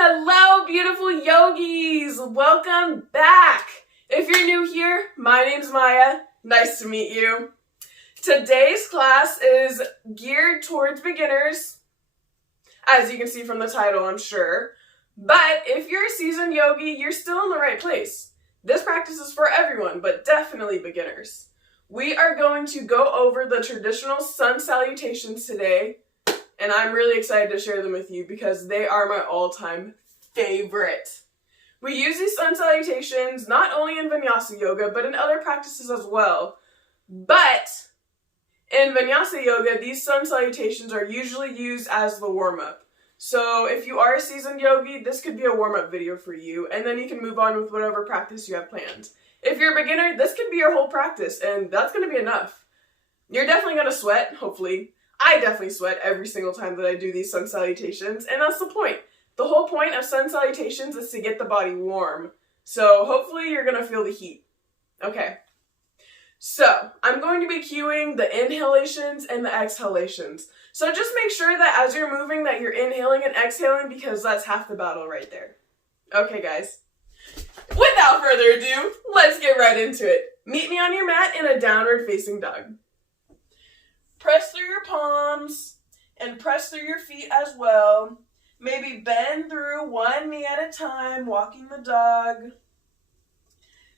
Hello, beautiful yogis! Welcome back! If you're new here, my name's Maya. Nice to meet you. Today's class is geared towards beginners, as you can see from the title, I'm sure. But if you're a seasoned yogi, you're still in the right place. This practice is for everyone, but definitely beginners. We are going to go over the traditional sun salutations today, and I'm really excited to share them with you because they are my all-time favorite. We use these sun salutations not only in Vinyasa yoga, but in other practices as well. But in Vinyasa yoga, these sun salutations are usually used as the warm-up. So if you are a seasoned yogi, this could be a warm-up video for you, and then you can move on with whatever practice you have planned. If you're a beginner, this could be your whole practice, and that's going to be enough. You're definitely going to sweat, hopefully. I definitely sweat every single time that I do these sun salutations, and that's the point. The whole point of sun salutations is to get the body warm. So hopefully you're going to feel the heat. Okay. So I'm going to be cueing the inhalations and the exhalations. So just make sure that as you're moving that you're inhaling and exhaling because that's half the battle right there. Okay, guys. Without further ado, let's get right into it. Meet me on your mat in a downward facing dog. Press through your palms and press through your feet as well. Maybe bend through one knee at a time, walking the dog.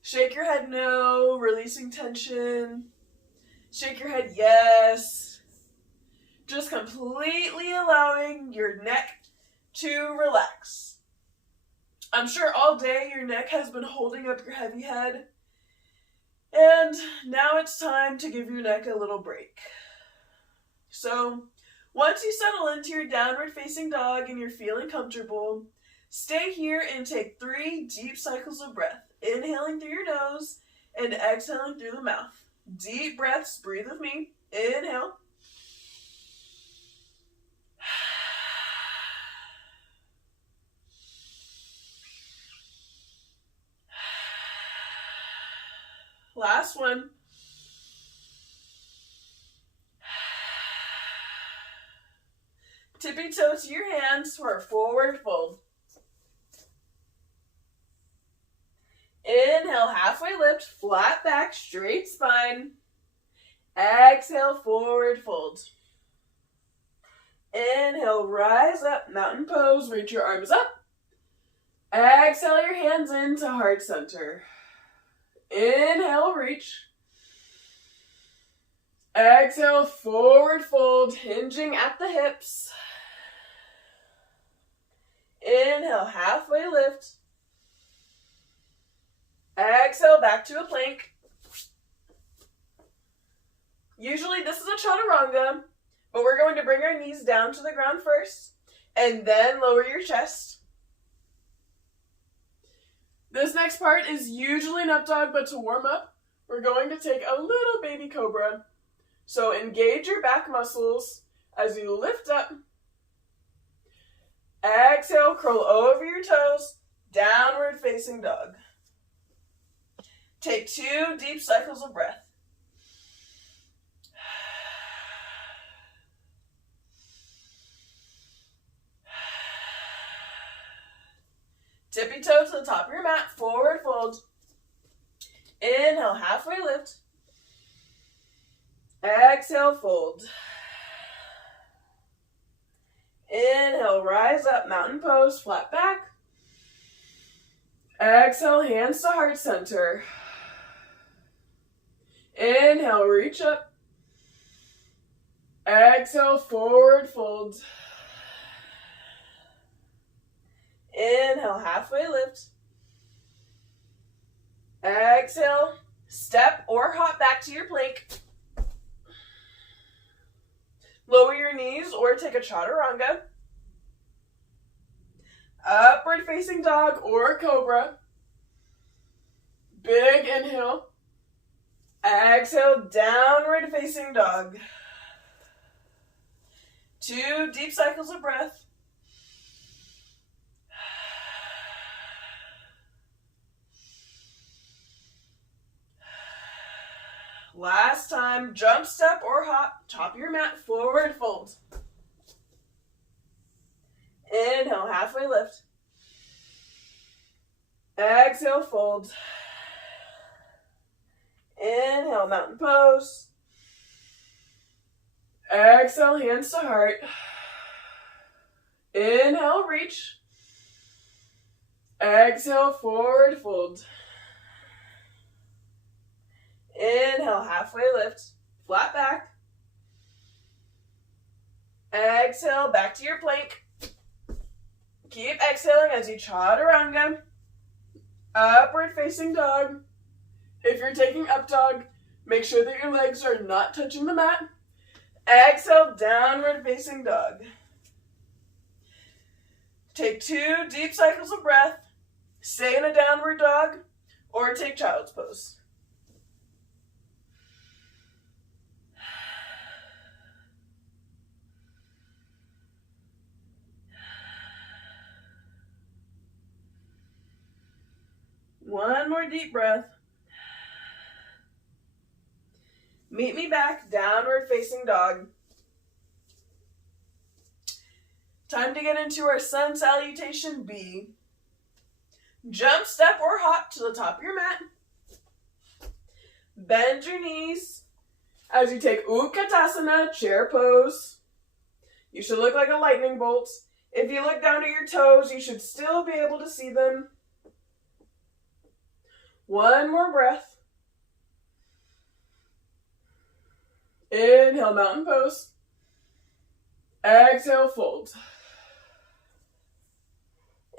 Shake your head no, releasing tension. Shake your head yes. Just completely allowing your neck to relax. I'm sure all day your neck has been holding up your heavy head. And now it's time to give your neck a little break. So, once you settle into your downward facing dog and you're feeling comfortable, stay here and take 3 deep cycles of breath. Inhaling through your nose and exhaling through the mouth. Deep breaths, breathe with me. Inhale. Last one. Tippy toe to your hands for a forward fold. Inhale, halfway lift, flat back, straight spine. Exhale, forward fold. Inhale, rise up, mountain pose, reach your arms up. Exhale your hands into heart center. Inhale, reach. Exhale, forward fold, hinging at the hips. Inhale, halfway lift. Exhale, back to a plank. Usually this is a chaturanga, but we're going to bring our knees down to the ground first, and then lower your chest. This next part is usually an up dog, but to warm up, we're going to take a little baby cobra. So engage your back muscles as you lift up. Exhale, curl over your toes, downward facing dog. Take 2 deep cycles of breath. Tippy toe to the top of your mat, forward fold. Inhale, halfway lift. Exhale, fold. Inhale, rise up, mountain pose, flat back. Exhale, hands to heart center. Inhale, reach up. Exhale, forward fold. Inhale, halfway lift. Exhale, step or hop back to your plank. Lower your knees or take a chaturanga. Upward facing dog or cobra. Big inhale. Exhale, downward facing dog. 2 deep cycles of breath. Last time, jump, step, or hop, top of your mat, forward fold. Inhale, halfway lift. Exhale, fold. Inhale, mountain pose. Exhale, hands to heart. Inhale, reach. Exhale, forward fold. Inhale, halfway lift. Flat back. Exhale, back to your plank. Keep exhaling as you chaturanga. Upward facing dog. If you're taking up dog, make sure that your legs are not touching the mat. Exhale, downward facing dog. Take 2 deep cycles of breath. Stay in a downward dog or take child's pose. One more deep breath. Meet me back, downward facing dog. Time to get into our sun salutation B. Jump, step, or hop to the top of your mat. Bend your knees as you take Utkatasana, chair pose. You should look like a lightning bolt. If you look down at your toes, you should still be able to see them. One more breath. Inhale, mountain pose. Exhale, fold.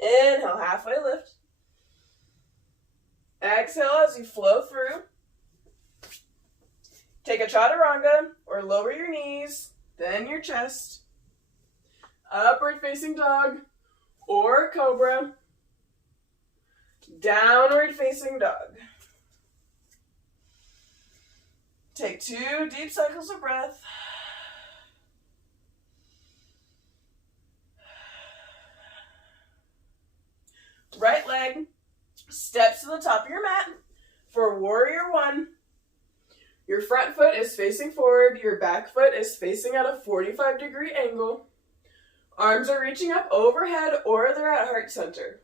Inhale, halfway lift. Exhale as you flow through. Take a chaturanga or lower your knees, then your chest. Upward facing dog or cobra. Downward facing dog. Take 2 deep cycles of breath. Right leg steps to the top of your mat for warrior 1. Your front foot is facing forward. Your back foot is facing at a 45-degree angle. Arms are reaching up overhead or they're at heart center.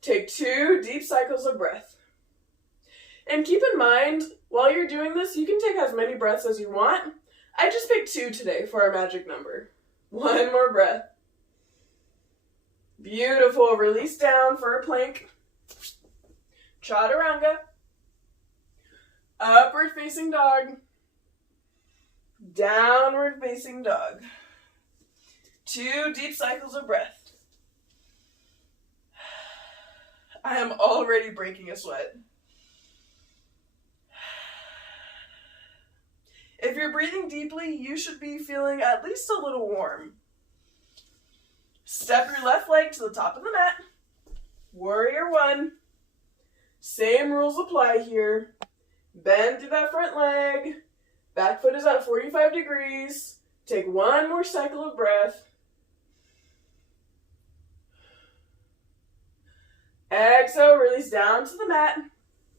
Take 2 deep cycles of breath. And keep in mind, while you're doing this, you can take as many breaths as you want. I just picked 2 today for our magic number. 1 more breath. Beautiful. Release down for a plank. Chaturanga. Upward facing dog. Downward facing dog. 2 deep cycles of breath. I am already breaking a sweat. If you're breathing deeply, you should be feeling at least a little warm. Step your left leg to the top of the mat. Warrior 1. Same rules apply here. Bend through that front leg. Back foot is at 45 degrees. Take 1 more cycle of breath. Exhale, release down to the mat.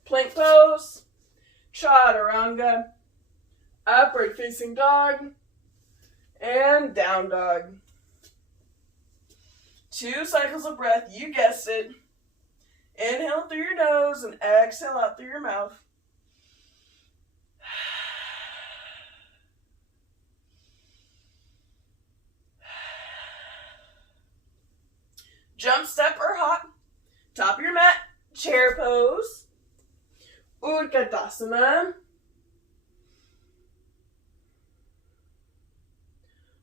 Plank pose. Chaturanga. Upward facing dog. And down dog. 2 cycles of breath, you guessed it. Inhale through your nose and exhale out through your mouth. Jump, step, or hop. Top of your mat, chair pose. Utkatasana.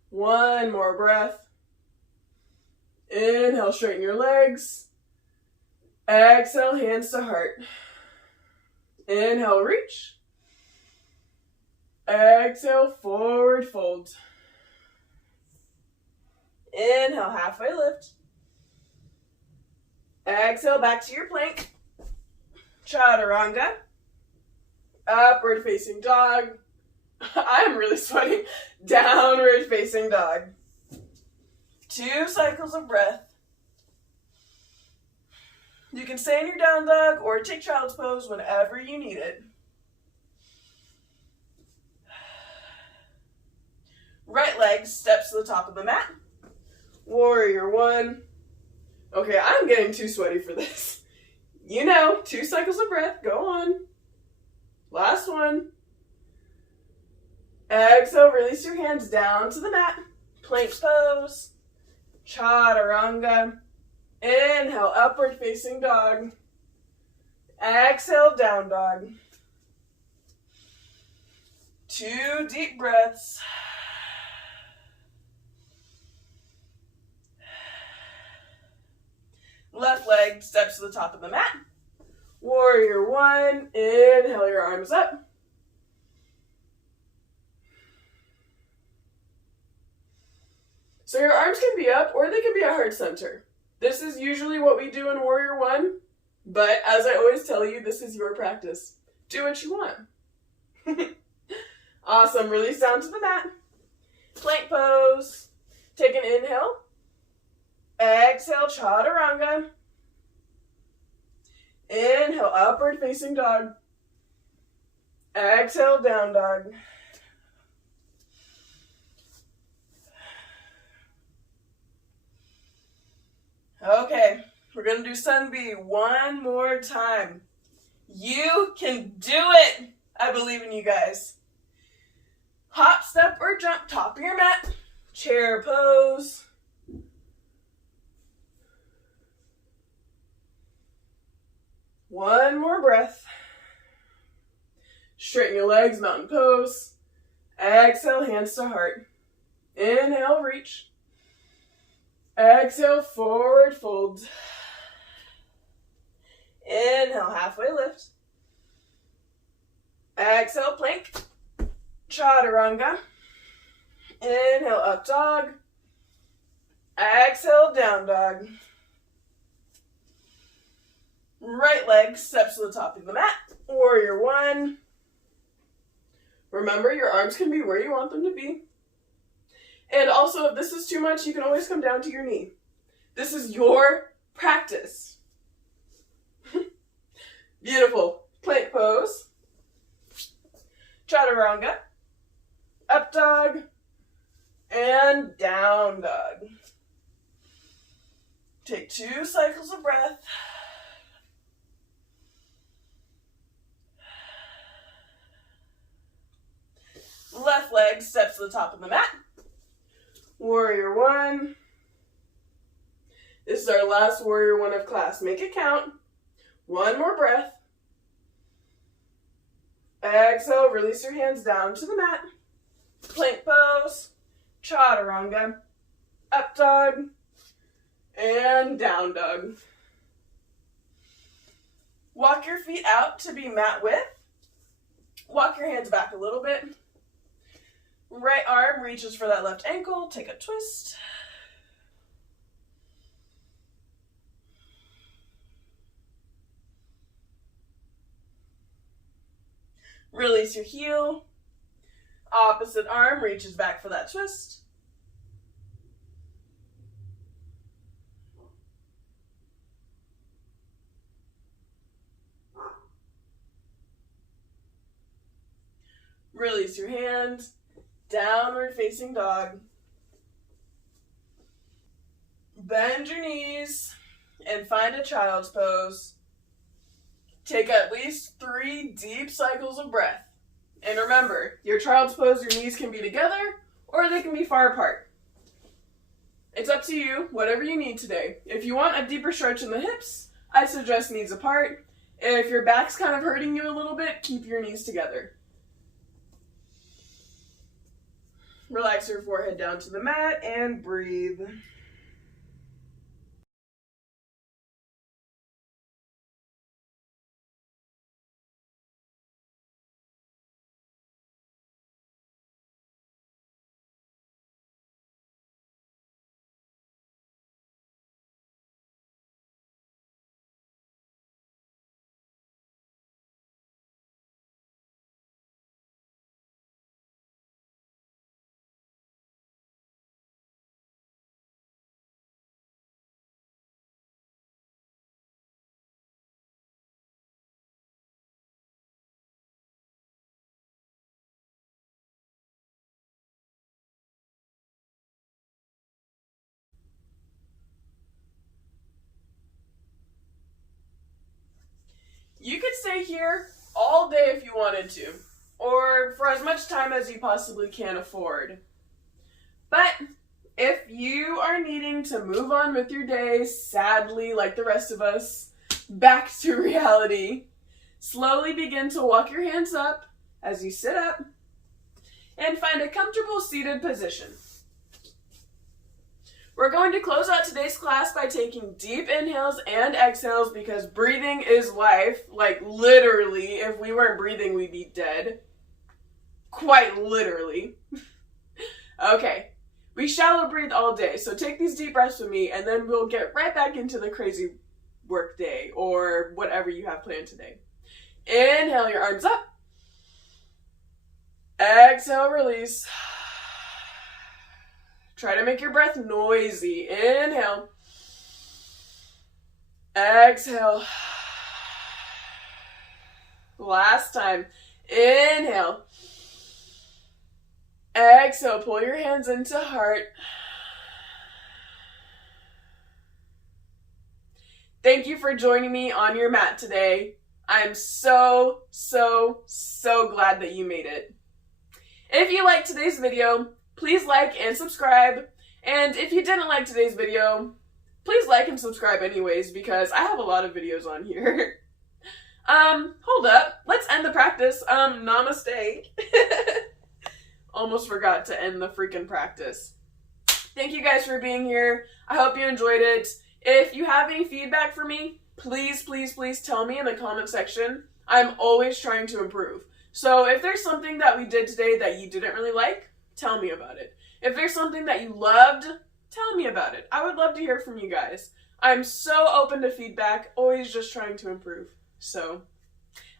1 more breath. Inhale, straighten your legs. Exhale, hands to heart. Inhale, reach. Exhale, forward fold. Inhale, halfway lift. Exhale, back to your plank. Chaturanga. Upward facing dog. I'm really sweating. Downward facing dog. 2 cycles of breath. You can stay in your down dog or take child's pose whenever you need it. Right leg steps to the top of the mat. Warrior 1. Okay, I'm getting too sweaty for this. You know, 2 cycles of breath. Go on. Last one. Exhale, release your hands down to the mat. Plank pose. Chaturanga. Inhale, upward facing dog. Exhale, down dog. 2 deep breaths. Left leg steps to the top of the mat. Warrior 1. Inhale your arms up. So your arms can be up or they can be at heart center. This is usually what we do in Warrior 1, but as I always tell you, this is your practice. Do what you want. Awesome. Release down to the mat. Plank pose. Take an inhale. Exhale, chaturanga. Inhale, upward facing dog. Exhale, down dog. Okay, we're going to do Sun B one more time. You can do it. I believe in you guys. Hop, step, or jump, top of your mat. Chair pose. One more breath. Straighten your legs, mountain pose. Exhale, hands to heart. Inhale, reach. Exhale, forward fold. Inhale, halfway lift. Exhale, plank. Chaturanga. Inhale, up dog. Exhale, down dog. Right leg steps to the top of the mat. Warrior 1. Remember, your arms can be where you want them to be. And also, if this is too much, you can always come down to your knee. This is your practice. Beautiful. Plank pose. Chaturanga. Up dog. And down dog. Take 2 cycles of breath. Left leg steps to the top of the mat. Warrior 1. This is our last Warrior 1 of class. Make it count. 1 more breath. Exhale, release your hands down to the mat. Plank pose. Chaturanga. Up dog. And down dog. Walk your feet out to be mat width. Walk your hands back a little bit. Right arm reaches for that left ankle. Take a twist. Release your heel. Opposite arm reaches back for that twist. Release your hands. Downward facing dog. Bend your knees and find a child's pose. Take at least 3 deep cycles of breath. And remember, your child's pose, your knees can be together or they can be far apart. It's up to you, whatever you need today. If you want a deeper stretch in the hips, I suggest knees apart. If your back's kind of hurting you a little bit, keep your knees together. Relax your forehead down to the mat and breathe. You could stay here all day if you wanted to, or for as much time as you possibly can afford. But if you are needing to move on with your day, sadly, like the rest of us, back to reality, slowly begin to walk your hands up as you sit up and find a comfortable seated position. We're going to close out today's class by taking deep inhales and exhales because breathing is life. Like literally, if we weren't breathing, we'd be dead. Quite literally. Okay. We shallow breathe all day, so take these deep breaths with me, and then we'll get right back into the crazy work day, or whatever you have planned today. Inhale your arms up. Exhale, release. Try to make your breath noisy. Inhale. Exhale. Last time. Inhale. Exhale, pull your hands into heart. Thank you for joining me on your mat today. I'm so glad that you made it. If you liked today's video, please like and subscribe. And if you didn't like today's video, please like and subscribe anyways because I have a lot of videos on here. Hold up. Let's end the practice. Namaste. Almost forgot to end the freaking practice. Thank you guys for being here. I hope you enjoyed it. If you have any feedback for me, please tell me in the comment section. I'm always trying to improve. So if there's something that we did today that you didn't really like, tell me about it. If there's something that you loved, tell me about it. I would love to hear from you guys. I'm so open to feedback, always just trying to improve. So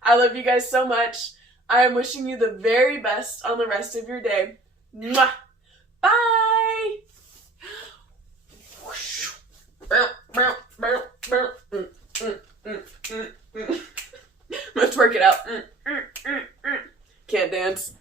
I love you guys so much. I am wishing you the very best on the rest of your day. Mwah! Bye! Let's work it out. Can't dance.